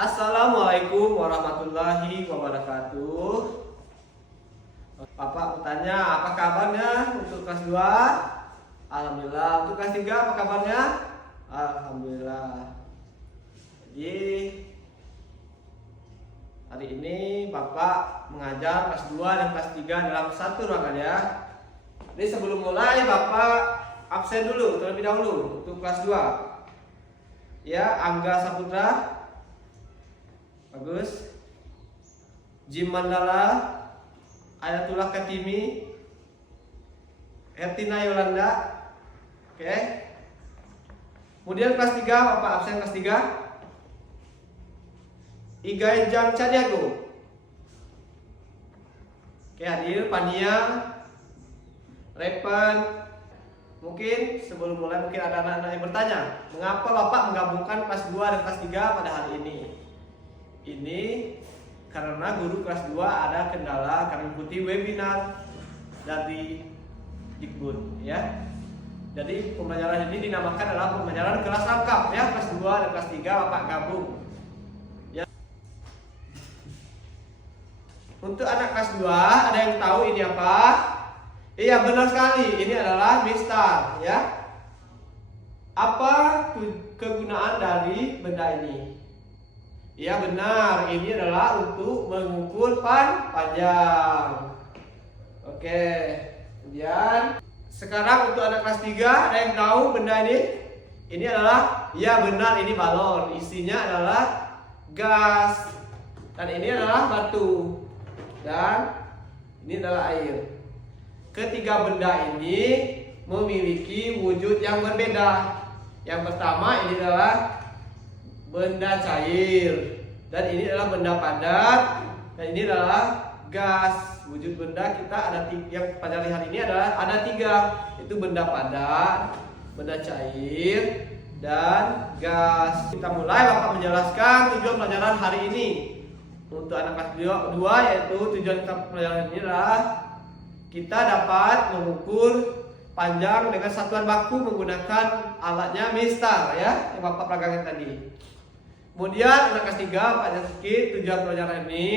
Assalamualaikum warahmatullahi wabarakatuh. Bapak bertanya, apa kabarnya untuk kelas 2? Alhamdulillah. Untuk kelas 3 apa kabarnya? Alhamdulillah. Jadi hari ini Bapak mengajar kelas 2 dan kelas 3 dalam satu ruangan ya. Jadi sebelum mulai Bapak absen dulu terlebih dahulu untuk kelas 2. Ya, Angga Saputra. Bagus. Jim Mandala, Ayatullah Katimi, Hertina Yolanda. Oke. Kemudian kelas 3, Bapak absen kelas 3. Igai Jang Cadiago. Oke, hadir Pania, Repan. Mungkin sebelum mulai mungkin ada anak-anak yang bertanya, mengapa Bapak menggabungkan kelas 2 dan kelas 3 pada hari ini? Ini karena guru kelas 2 ada kendala karena mengikuti webinar dari Dikbud ya. Jadi pembelajaran ini dinamakan adalah pembelajaran kelas lengkap ya, kelas 2 dan kelas 3 Bapak gabung. Ya. Untuk anak kelas 2 ada yang tahu ini apa? Iya, benar sekali, ini adalah mistar ya. Apa kegunaan dari benda ini? Ya benar, ini adalah untuk mengukur panjang. Oke, kemudian sekarang untuk anak kelas 3 ada yang tahu benda ini? Ini adalah, ya benar, ini balon. Isinya adalah gas. Dan ini adalah batu. Dan ini adalah air. Ketiga benda ini memiliki wujud yang berbeda. Yang pertama ini adalah benda cair, dan ini adalah benda padat, dan ini adalah gas. Wujud benda kita ada yang pada lihat ini adalah ada 3, itu benda padat, benda cair, dan gas. Kita mulai, Bapak menjelaskan tujuan pelajaran hari ini. Untuk anak kelas 2 yaitu tujuan pelajaran ini adalah kita dapat mengukur panjang dengan satuan baku menggunakan alatnya mistar ya, yang Bapak peragakan tadi. Kemudian anak kelas 3 Pak Jasuki, tujuan pelajaran ini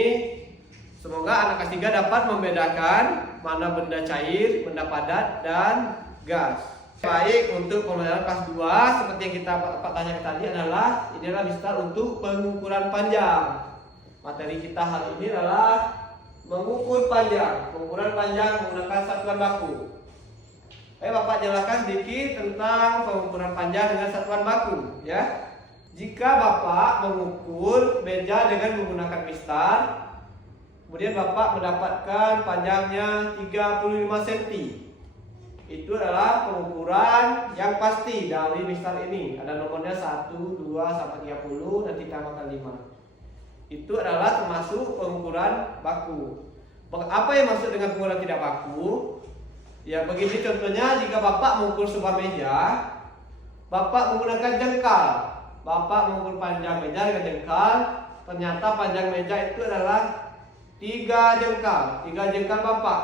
semoga anak kelas 3 dapat membedakan mana benda cair, benda padat, dan gas. Baik, untuk pembelajaran kelas 2 seperti yang kita tanyakan tadi adalah ini adalah mistar untuk pengukuran panjang. Materi kita hari ini adalah mengukur panjang, pengukuran panjang menggunakan satuan baku. Ayo Bapak jelaskan sedikit tentang pengukuran panjang dengan satuan baku ya. Jika Bapak mengukur meja dengan menggunakan mistar, kemudian Bapak mendapatkan panjangnya 35 cm. Itu adalah pengukuran yang pasti dari mistar ini. Ada nomornya 1, 2, sampai 30 dan ditambahkan 5. Itu adalah termasuk pengukuran baku. Apa yang maksud dengan pengukuran tidak baku? Ya begini contohnya, jika Bapak mengukur sebuah meja, Bapak menggunakan jengkal. Bapak mengukur panjang meja dengan jengkal, ternyata panjang meja itu adalah 3 jengkal, 3 jengkal Bapak.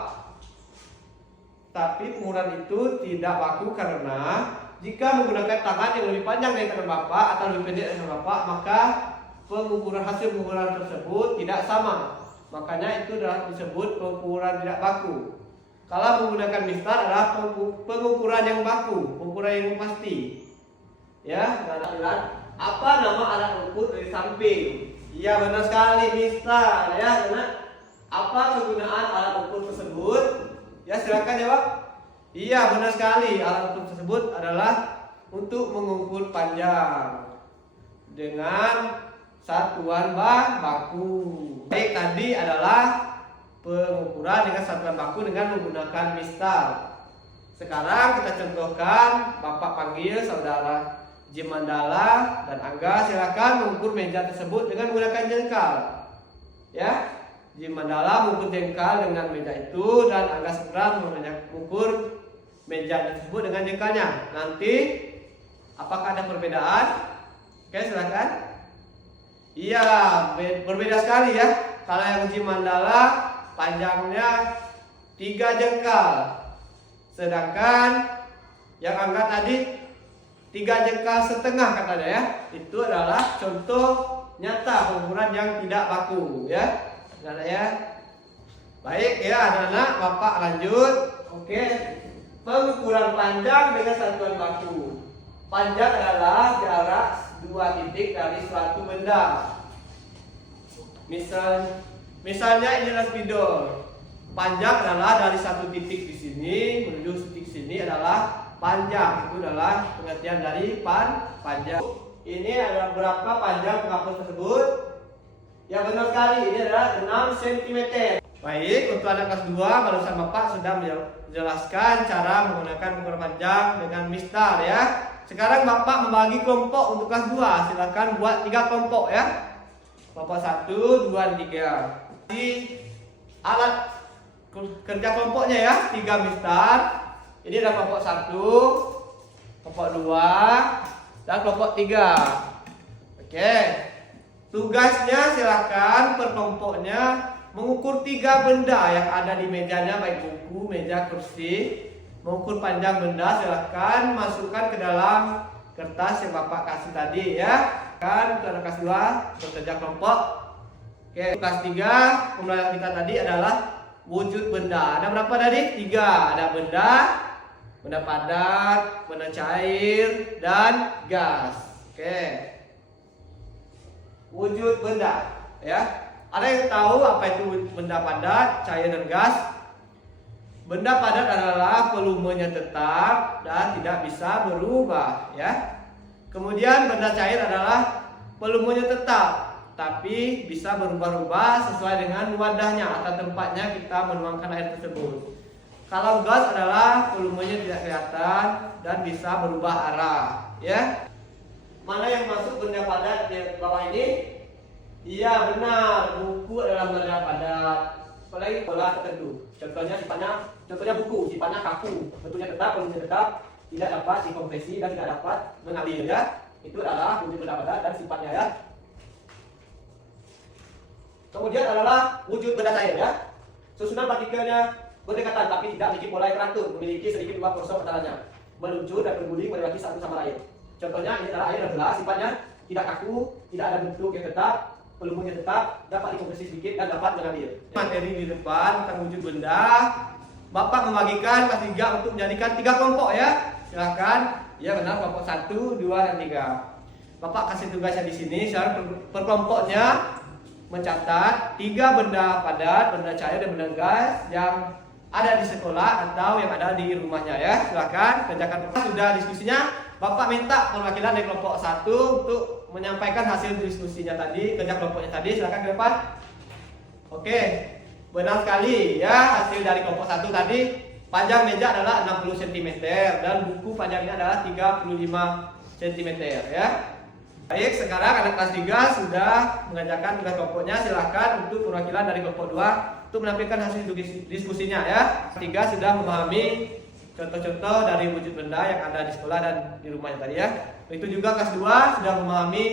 Tapi pengukuran itu tidak baku karena jika menggunakan tangan yang lebih panjang dari tangan Bapak atau lebih pendek dari tangan Bapak, maka hasil pengukuran tersebut tidak sama. Makanya itu adalah disebut pengukuran tidak baku. Kalau menggunakan mistar adalah pengukuran yang baku, pengukuran yang pasti. Ya, apa nama alat ukur dari samping? Iya benar sekali, mistar ya. Karena apa kegunaan alat ukur tersebut? Ya silakan jawab. Iya benar sekali, alat ukur tersebut adalah untuk mengukur panjang dengan satuan baku. Baik, tadi adalah pengukuran dengan satuan baku dengan menggunakan mistar. Sekarang kita contohkan, Bapak panggil saudara Jim Mandala dan Angga, silakan mengukur meja tersebut dengan menggunakan jengkal. Ya, Jim Mandala mengukur jengkal dengan meja itu dan Angga Saputra mengukur meja tersebut dengan jengkalnya. Nanti apakah ada perbedaan? Oke, silakan. Iya, berbeda sekali ya. Kalau yang Jim Mandala panjangnya 3 jengkal, sedangkan yang Angga tadi 3 jengkal setengah katanya ya. Itu adalah contoh nyata, pengukuran yang tidak baku ya. Anak-anak ya. Baik ya anak-anak, Bapak lanjut. Oke. Pengukuran panjang dengan satuan baku. Panjang adalah jarak 2 titik dari suatu benda. Misalnya ini adalah spidol. Panjang adalah dari satu titik di sini menuju titik sini adalah panjang. Itu adalah pengertian dari panjang. Ini adalah berapa panjang penghapus tersebut? Ya benar sekali, ini adalah 6 cm. Baik, untuk anak kelas 2 barusan Bapak sudah menjelaskan cara menggunakan pengukuran panjang dengan mistar ya. Sekarang Bapak membagi kelompok untuk kelas 2. Silakan buat 3 kelompok ya. Kelompok 1, 2, 3. Di alat kerja kelompoknya ya, 3 mistar. Ini adalah kelompok 1, kelompok 2, dan kelompok 3. Oke. Tugasnya silakan per kelompoknya mengukur 3 benda yang ada di mejanya, baik buku, meja, kursi. Mengukur panjang benda silakan masukkan ke dalam kertas yang Bapak kasih tadi ya. Kan untuk anak kelas 2 bekerja kelompok. Oke, kelas 3 pembelajaran kita tadi adalah wujud benda. Ada berapa tadi? 3. Ada benda padat, benda cair, dan gas. Oke. Wujud benda ya. Ada yang tahu apa itu benda padat, cair, dan gas? Benda padat adalah volumenya tetap dan tidak bisa berubah ya. Kemudian benda cair adalah volumenya tetap tapi bisa berubah-ubah sesuai dengan wadahnya atau tempatnya kita menuangkan air tersebut. Kalau gas adalah volumenya tidak kelihatan dan bisa berubah arah ya. Mana yang masuk benda padat di bawah ini? Iya benar, buku adalah benda padat. Apalagi pola tertentu. Contohnya buku, sifatnya kaku, bentuknya tetap, volumenya tetap, tidak dapat dikompresi dan tidak dapat mengalir ya. Itu adalah wujud benda padat dan sifatnya ya. Kemudian adalah wujud benda cair ya. Susunan partikelnya berdekatan tapi tidak memiliki pola yang teratur, memiliki sedikit ruang kosong antaranya, meluncur dan berguling melewati satu sama lain. Contohnya ini adalah air adalah sifatnya tidak kaku, tidak ada bentuk yang tetap, volumenya tetap, dapat dikompresi sedikit dan dapat mengalir. Materi di depan tentang wujud benda, Bapak membagikan kelas 3 untuk menjadikan 3 kelompok ya. Silakan. Ya benar, kelompok 1, 2, dan 3. Bapak kasih tugasnya di sini. Sekarang per kelompoknya mencatat 3 benda padat, benda cair, dan benda gas yang ada di sekolah atau yang ada di rumahnya ya. Silakan kerjakan. Sudah diskusinya, Bapak minta perwakilan dari kelompok 1 untuk menyampaikan hasil diskusinya tadi, kerja kelompoknya tadi. Silakan ke depan. Oke, benar sekali ya, hasil dari kelompok 1 tadi panjang meja adalah 60 cm dan buku panjangnya adalah 35 cm ya. Baik, sekarang anak kelas 3 sudah mengerjakan tugas kelompoknya. Silakan untuk perwakilan dari kelompok 2 untuk menampilkan hasil diskusinya ya. 3 sudah memahami contoh-contoh dari wujud benda yang ada di sekolah dan di rumahnya tadi ya. Itu juga kelas 2 sudah memahami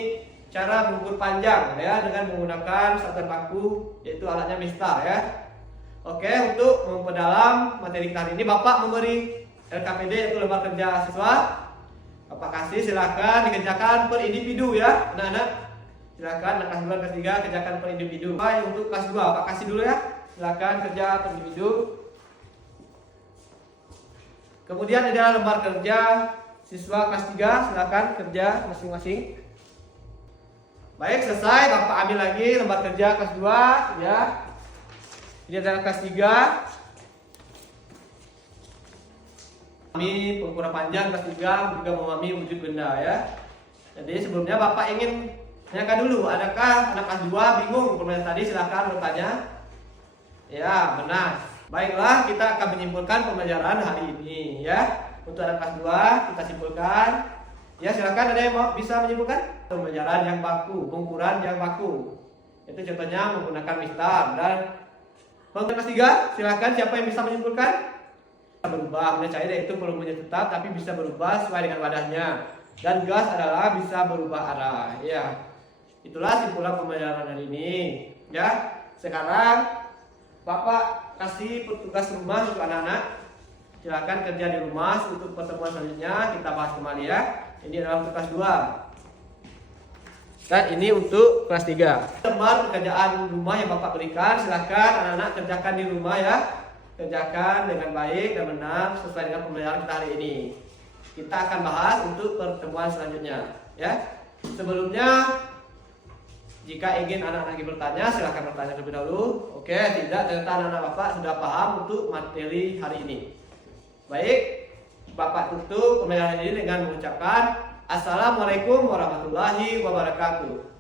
cara mengukur panjang ya dengan menggunakan satuan baku yaitu alatnya mistar ya. Oke, untuk memperdalam materi kita hari ini Bapak memberi LKPD yaitu lembar kerja siswa. Bapak kasih, silakan dikerjakan per individu ya anak-anak. Silakan anak kelas 2 kelas 3 kerjakan per individu. Baik, untuk kelas 2 Bapak kasih dulu ya. Silakan kerja per individu. Kemudian ada lembar kerja siswa kelas 3, silakan kerja masing-masing. Baik, selesai. Bapak ambil lagi lembar kerja kelas 2 ya. Ini adalah kelas 3. Memahami pengukuran panjang kelas 3 juga memahami wujud benda ya. Jadi sebelumnya Bapak ingin tanyakan dulu, adakah anak kelas 2 bingung permainan tadi? Silakan bertanya. Ya, benar. Baiklah, kita akan menyimpulkan pembelajaran hari ini ya. Untuk anak kelas 2 kita simpulkan. Ya, silakan ada yang mau bisa menyimpulkan pembelajaran yang baku, pengukuran yang baku. Itu contohnya menggunakan mistar. Dan kelas 3, silakan siapa yang bisa menyimpulkan? Berubah, benda cair yaitu volumenya tetap tapi bisa berubah sesuai dengan wadahnya. Dan gas adalah bisa berubah arah. Ya. Itulah simpulan pembelajaran hari ini. Ya. Sekarang Bapak kasih tugas rumah untuk anak-anak. Silakan kerja di rumah. Untuk pertemuan selanjutnya kita bahas kembali ya. Ini adalah tugas 2. Dan ini untuk kelas 3. Teman pekerjaan rumah yang Bapak berikan, silakan anak-anak kerjakan di rumah ya. Kerjakan dengan baik dan benar sesuai dengan pembelajaran kita hari ini. Kita akan bahas untuk pertemuan selanjutnya ya. Sebelumnya, jika ingin anak-anak bertanya, silakan bertanya terlebih dahulu. Oke, tidak, ternyata anak-anak Bapak sudah paham untuk materi hari ini. Baik, Bapak tutup pembelajaran ini dengan mengucapkan Assalamualaikum warahmatullahi wabarakatuh.